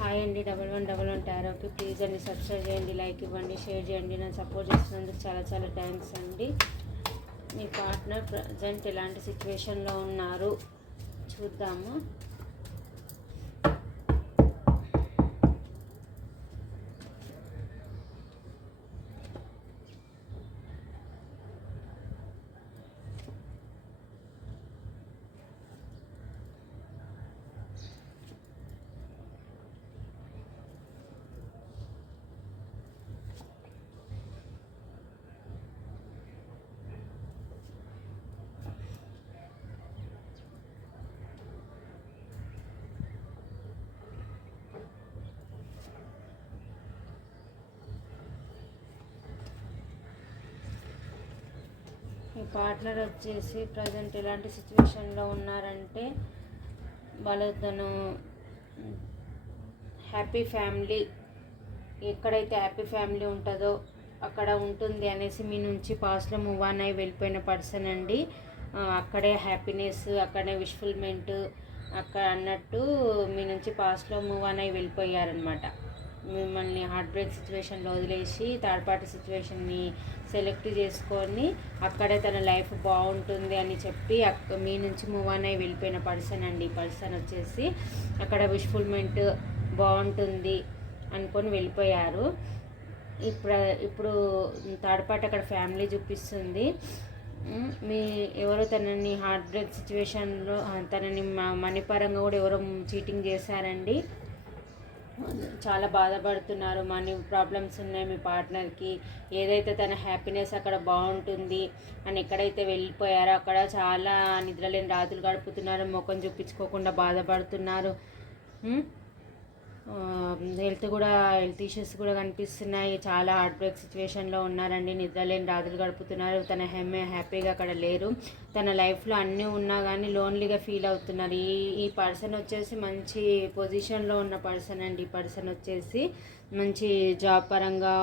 Hi అండి, 1111 టారోకి please అండి subscribe చేయండి, లైక్ ఇవ్వండి, షేర్ చేయండి. నన్ను సపోర్ట్ చేస్తున్నందుకు చాలా చాలా థ్యాంక్స్ అండి. మీ పార్ట్నర్ ప్రజెంట్ ఎలాంటి సిచ్యువేషన్లో ఉన్నారు చూద్దాము. మీ పార్ట్నర్ వచ్చేసి ప్రజెంట్ ఎలాంటి సిచ్యువేషన్లో ఉన్నారంటే, తను హ్యాపీ ఫ్యామిలీ, ఎక్కడైతే హ్యాపీ ఫ్యామిలీ ఉంటుందో అక్కడ ఉంటుంది అనేసి మీ నుంచి పాస్ట్లో మూవ్ ఆన్ అయి వెళ్ళిపోయిన పర్సన్ అండి. అక్కడే హ్యాపీనెస్, అక్కడే విష్ఫుల్మెంట్ అక్కడ అన్నట్టు మీ నుంచి పాస్ట్లో మూవ్ ఆన్ అయి వెళ్ళిపోయారనమాట. మిమ్మల్ని హార్ట్ బ్రేక్ సిచ్యువేషన్లో వదిలేసి థర్డ్ పార్టీ సిచ్యువేషన్ని సెలెక్ట్ చేసుకొని అక్కడే తన లైఫ్ బాగుంటుంది అని చెప్పి మీ నుంచి మూవ్ ఆన్ అయి వెళ్ళిపోయిన పర్సన్ అండి. ఈ పర్సన్ వచ్చేసి అక్కడ విష్ఫుల్మెంట్ బాగుంటుంది అనుకొని వెళ్ళిపోయారు. ఇప్పుడు థర్డ్ పార్టీ అక్కడ ఫ్యామిలీ చూపిస్తుంది. మీ ఎవరో తనని హార్ట్ బ్రేక్ సిచ్యువేషన్లో తనని మనీ పరంగా కూడా ఎవరో చీటింగ్ చేశారండి. చాలా బాధపడుతున్నారు. మనీ ప్రాబ్లమ్స్ ఉన్నాయి మీ పార్ట్నర్కి. ఏదైతే తన హ్యాపీనెస్ అక్కడ బాగుంటుంది అని ఎక్కడైతే వెళ్ళిపోయారో అక్కడ చాలా నిద్రలేని రాత్రులు గడుపుతున్నారు. ముఖం చూపించుకోకుండా బాధపడుతున్నారు. హెల్త్ ఇష్యూస్ కూడా కనిపిస్తున్నాయి. చాలా హార్ట్ బ్రేక్ సిచ్యువేషన్లో ఉన్నారండి. నిద్రలేని రాత్రులు గడుపుతున్నారు. తన హ్యాపీగా అక్కడ లేరు. తన లైఫ్లో అన్నీ ఉన్నా కానీ లోన్లీగా ఫీల్ అవుతున్నారు. ఈ పర్సన్ వచ్చేసి మంచి పొజిషన్లో ఉన్న పర్సన్ అండి. ఈ పర్సన్ వచ్చేసి మంచి జాబ్ పరంగా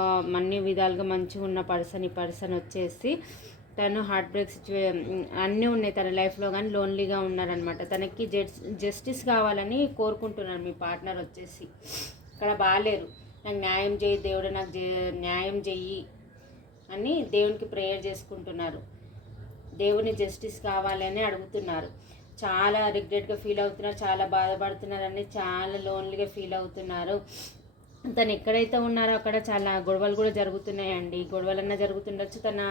అన్ని విధాలుగా మంచిగా ఉన్న పర్సన్. ఈ పర్సన్ వచ్చేసి తను హార్ట్ బ్రేక్ అన్నీ ఉన్నాయి తన లైఫ్లో, కానీ లోన్లీగా ఉన్నారనమాట. తనకి జస్టిస్ కావాలని కోరుకుంటున్నారు మీ పార్ట్నర్ వచ్చేసి. ఇక్కడ బాగాలేరు. నాకు న్యాయం చేయి దేవుడు, నాకు న్యాయం చెయ్యి అని దేవునికి ప్రేయర్ చేసుకుంటున్నారు. దేవుని జస్టిస్ కావాలని అడుగుతున్నారు. చాలా రిగ్రెట్గా ఫీల్ అవుతున్నారు, చాలా బాధపడుతున్నారని, చాలా లోన్లీగా ఫీల్ అవుతున్నారు. తను ఎక్కడైతే ఉన్నారో అక్కడ చాలా గొడవలు కూడా జరుగుతున్నాయండి. గొడవలన్నా జరుగుతుండొచ్చు, తన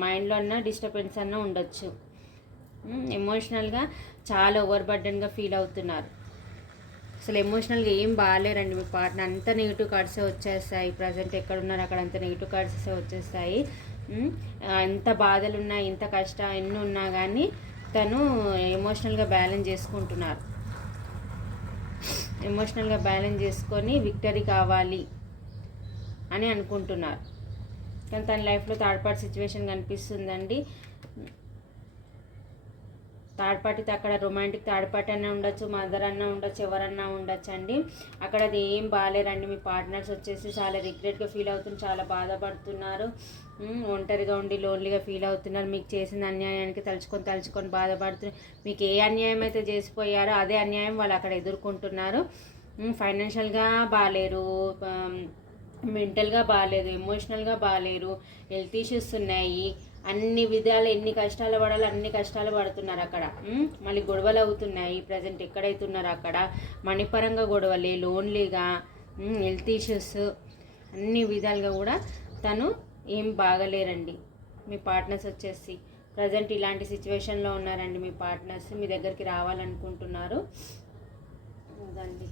మైండ్లో అన్నా డిస్టర్బెన్స్ అన్నా ఉండొచ్చు. ఎమోషనల్గా చాలా ఓవర్ బర్డెన్గా ఫీల్ అవుతున్నారు. అసలు ఎమోషనల్గా ఏం బాగాలేరండి మీ పార్ట్నర్. అంత నెగిటివ్ కార్డ్సే వచ్చేస్తాయి. ప్రజెంట్ ఎక్కడున్నారు అక్కడ అంత నెగిటివ్ కార్డ్సే వచ్చేస్తాయి. ఎంత బాధలు ఉన్నా, ఎంత కష్టం ఎన్ని ఉన్నా కానీ తను ఎమోషనల్గా బ్యాలెన్స్ చేసుకుంటున్నారు. ఎమోషనల్గా బ్యాలెన్స్ చేసుకొని విక్టరీ కావాలి అని అనుకుంటున్నారు. కానీ తన లైఫ్లో థర్డ్ పార్టీ సిచ్యువేషన్ కనిపిస్తుందండి. థర్డ్ పార్టీతో అక్కడ రొమాంటిక్ థర్డ్ పార్టీ అన్నా ఉండొచ్చు, మదర్ అన్నా ఉండొచ్చు, ఎవరన్నా ఉండొచ్చు అండి. అక్కడ అది ఏం బాగాలేరండి. మీ పార్ట్నర్స్ వచ్చేసి చాలా రిగ్రెట్గా ఫీల్ అవుతున్నారు, చాలా బాధపడుతున్నారు. ఒంటరిగా ఉండి లోన్లీగా ఫీల్ అవుతున్నారు. మీకు చేసిన అన్యాయానికి తలుచుకొని బాధపడుతున్నారు. మీకు ఏ అన్యాయం అయితే చేసిపోయారో అదే అన్యాయం వాళ్ళు అక్కడ ఎదుర్కొంటున్నారు. ఫైనాన్షియల్గా బాగాలేరు, మెంటల్గా బాగాలేదు, ఎమోషనల్గా బాగాలేరు, హెల్త్ ఇష్యూస్ ఉన్నాయి. అన్ని విధాలు ఎన్ని కష్టాలు పడాలో అన్ని కష్టాలు పడుతున్నారు అక్కడ. మళ్ళీ గొడవలు అవుతున్నాయి. ప్రజెంట్ ఎక్కడైతే ఉన్నారో అక్కడ మనీపరంగా గొడవలే, లోన్లీగా, హెల్త్ ఇష్యూస్ అన్ని విధాలుగా కూడా తను ఏం బాగలేరండి. మీ పార్ట్నర్స్ వచ్చేసి ప్రజెంట్ ఇలాంటి సిచ్యువేషన్లో ఉన్నారండి. మీ పార్ట్నర్స్ మీ దగ్గరికి రావాలనుకుంటున్నారు. అదండి.